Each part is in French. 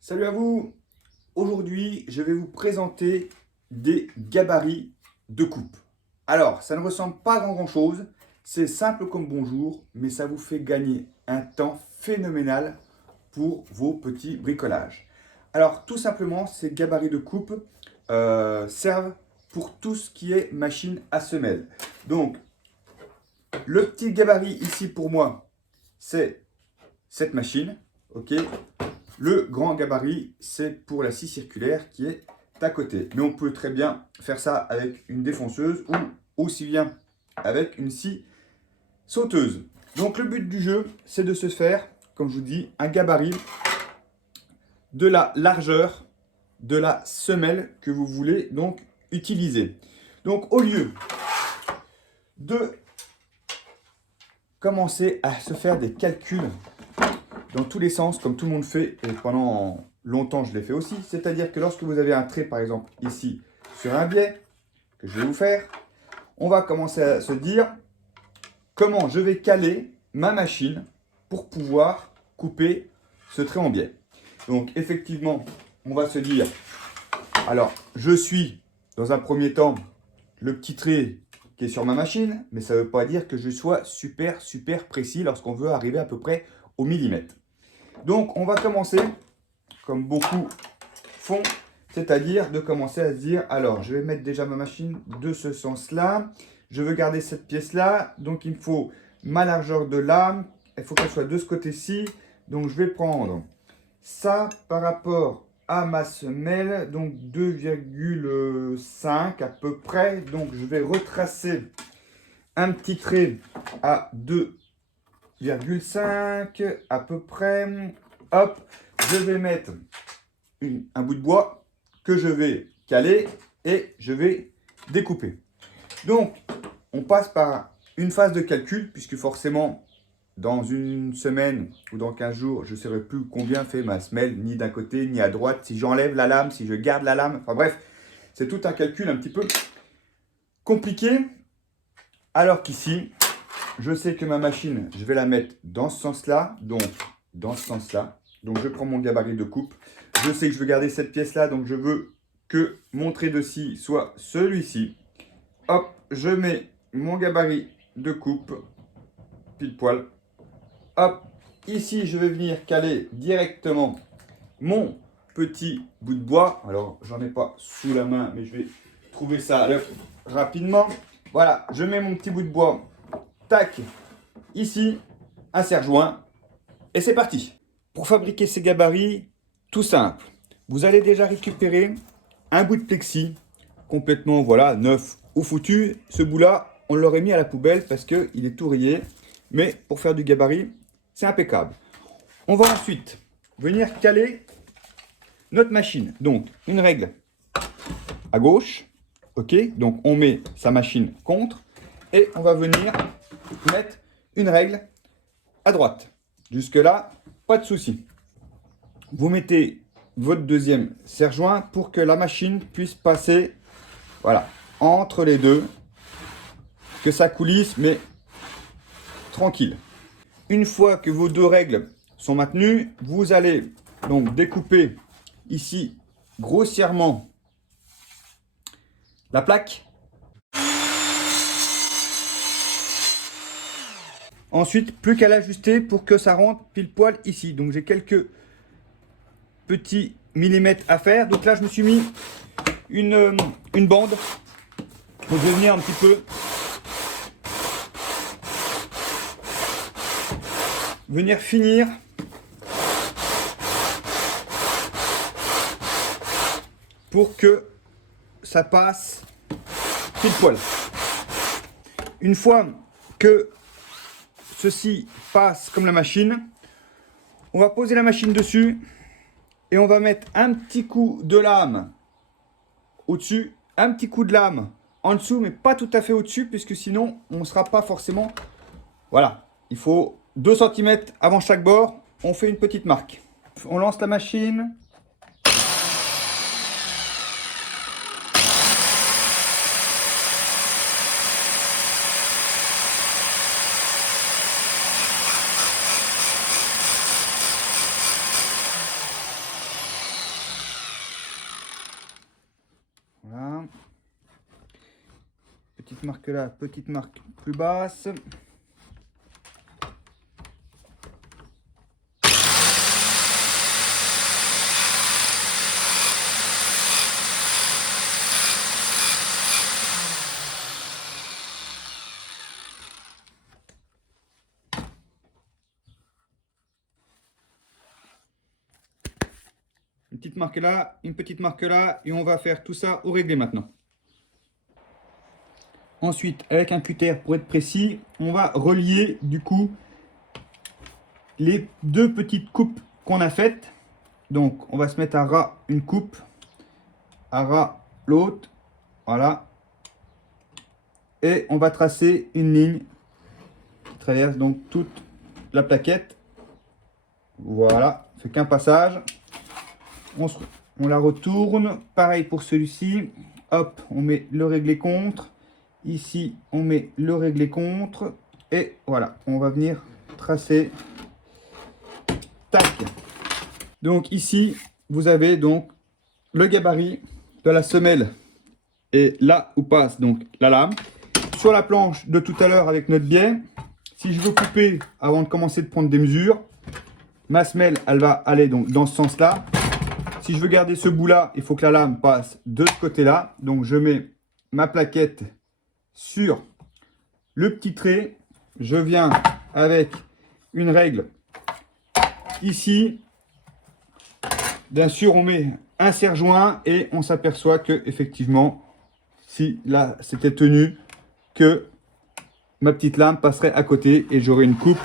Salut à vous! Aujourd'hui, je vais vous présenter des gabarits de coupe. Alors, ça ne ressemble pas à grand-chose, c'est simple comme bonjour, mais ça vous fait gagner un temps phénoménal pour vos petits bricolages. Alors, tout simplement, ces gabarits de coupe servent pour tout ce qui est machine à semelle. Donc, le petit gabarit ici pour moi, c'est cette machine, ok? Le grand gabarit, c'est pour la scie circulaire qui est à côté. Mais on peut très bien faire ça avec une défonceuse ou aussi bien avec une scie sauteuse. Donc le but du jeu, c'est de se faire, comme je vous dis, un gabarit de la largeur de la semelle que vous voulez donc utiliser. Donc au lieu de commencer à se faire des calculs dans tous les sens, comme tout le monde fait, et pendant longtemps je l'ai fait aussi, c'est-à-dire que lorsque vous avez un trait, par exemple ici, sur un biais, que je vais vous faire, on va commencer à se dire comment je vais caler ma machine pour pouvoir couper ce trait en biais. Donc effectivement, on va se dire, alors je suis dans un premier temps le petit trait qui est sur ma machine, mais ça ne veut pas dire que je sois super précis lorsqu'on veut arriver à peu près au millimètre. Donc on va commencer, comme beaucoup font, c'est-à-dire de commencer à se dire, alors je vais mettre déjà ma machine de ce sens-là, je veux garder cette pièce-là, donc il me faut ma largeur de lame, il faut qu'elle soit de ce côté-ci, donc je vais prendre ça par rapport à ma semelle, donc 2,5 à peu près, donc je vais retracer un petit trait à 2,5 à peu près. Hop, je vais mettre un bout de bois que je vais caler et je vais découper. Donc, on passe par une phase de calcul puisque forcément, dans une semaine ou dans 15 jours, je ne saurai plus combien fait ma semelle, ni d'un côté ni à droite, si j'enlève la lame, si je garde la lame. Enfin bref, c'est tout un calcul un petit peu compliqué. Alors qu'ici, je sais que ma machine, je vais la mettre dans ce sens-là, donc dans ce sens-là. Donc je prends mon gabarit de coupe. Je sais que je veux garder cette pièce-là, donc je veux que mon trait de scie soit celui-ci. Hop, je mets mon gabarit de coupe, pile poil. Hop, ici je vais venir caler directement mon petit bout de bois. Alors j'en ai pas sous la main, mais je vais trouver ça rapidement. Voilà, je mets mon petit bout de bois. Tac, ici, un serre-joint. Et c'est parti. Pour fabriquer ces gabarits, tout simple. Vous allez déjà récupérer un bout de plexi complètement voilà, neuf ou foutu. Ce bout-là, on l'aurait mis à la poubelle parce qu'il est tout rayé. Mais pour faire du gabarit, c'est impeccable. On va ensuite venir caler notre machine. Donc, une règle à gauche. OK, donc on met sa machine contre. Et on va venir mettre une règle à droite. Jusque-là, pas de souci. Vous mettez votre deuxième serre-joint pour que la machine puisse passer voilà, entre les deux. Que ça coulisse, mais tranquille. Une fois que vos deux règles sont maintenues, vous allez donc découper ici grossièrement la plaque. Ensuite, plus qu'à l'ajuster pour que ça rentre pile poil ici. Donc j'ai quelques petits millimètres à faire. Donc là, je me suis mis une bande. Donc je vais venir un petit peu venir finir pour que ça passe pile poil. Une fois que ceci passe comme la machine, on va poser la machine dessus et on va mettre un petit coup de lame au-dessus, un petit coup de lame en dessous, mais pas tout à fait au-dessus, puisque sinon on ne sera pas forcément... Voilà, il faut 2 cm avant chaque bord, on fait une petite marque. On lance la machine. petite marque là, petite marque plus basse. Une petite marque là, une petite marque là, et on va faire tout ça au réglé maintenant. Ensuite, avec un cutter pour être précis, on va relier du coup les deux petites coupes qu'on a faites. Donc, on va se mettre à ras une coupe, à ras l'autre, voilà. Et on va tracer une ligne qui traverse donc toute la plaquette. Voilà, c'est qu'un passage. On la retourne, pareil pour celui-ci. Hop, on met le réglé contre. Ici, on met le réglé contre. Et voilà, on va venir tracer. Tac. Donc ici, vous avez donc le gabarit de la semelle et là où passe donc la lame. Sur la planche de tout à l'heure avec notre biais, si je veux couper avant de commencer de prendre des mesures, ma semelle, elle va aller donc dans ce sens-là. Si je veux garder ce bout-là, il faut que la lame passe de ce côté-là. Donc je mets ma plaquette sur le petit trait. Je viens avec une règle ici. Bien sûr, on met un serre-joint et on s'aperçoit que effectivement, si là c'était tenu, que ma petite lame passerait à côté et j'aurai une coupe,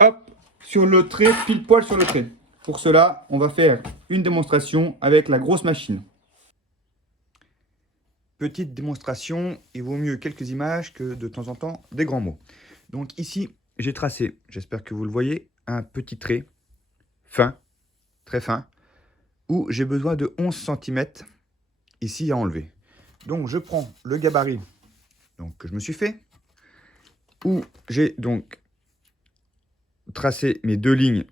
hop, sur le trait, pile poil sur le trait. Pour cela, on va faire une démonstration avec la grosse machine. Petite démonstration, il vaut mieux quelques images que de temps en temps des grands mots. Donc ici, j'ai tracé, j'espère que vous le voyez, un petit trait fin, très fin, où j'ai besoin de 11 cm ici à enlever. Donc je prends le gabarit donc, que je me suis fait, où j'ai donc tracé mes deux lignes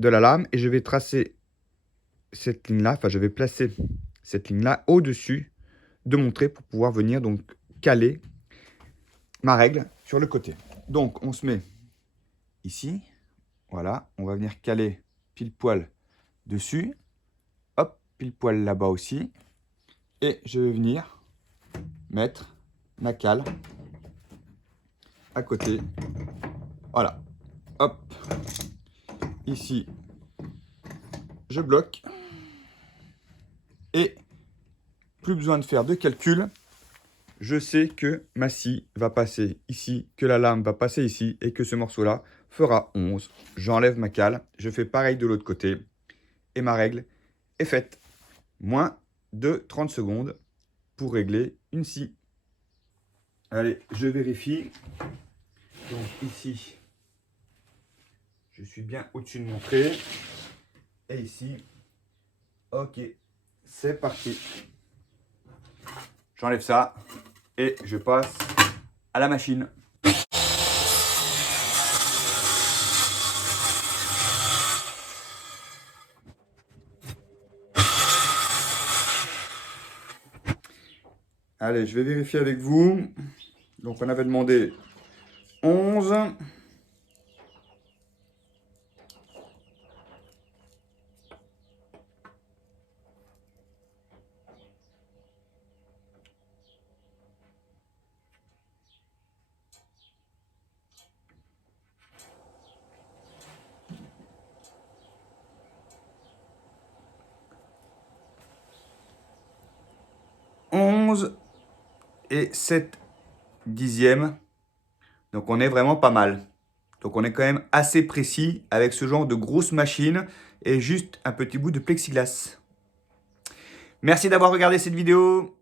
de la lame et je vais tracer cette ligne là, enfin je vais placer cette ligne là au-dessus de mon trait pour pouvoir venir donc caler ma règle sur le côté. Donc on se met ici, voilà, on va venir caler pile poil dessus, hop, pile poil là-bas aussi, et je vais venir mettre ma cale à côté, voilà, hop, ici je bloque et plus besoin de faire de calcul. Je sais que ma scie va passer ici, que la lame va passer ici et que ce morceau-là fera 11. J'enlève ma cale, je fais pareil de l'autre côté et ma règle est faite. Moins de 30 secondes pour régler une scie. Allez, je vérifie. Donc ici, je suis bien au-dessus de mon trait. Et ici, ok, c'est parti. J'enlève ça et je passe à la machine. Allez, je vais vérifier avec vous. Donc on avait demandé 11. Et 7 dixièmes. Donc on est vraiment pas mal. Donc on est quand même assez précis avec ce genre de grosse machine et juste un petit bout de plexiglas. Merci d'avoir regardé cette vidéo.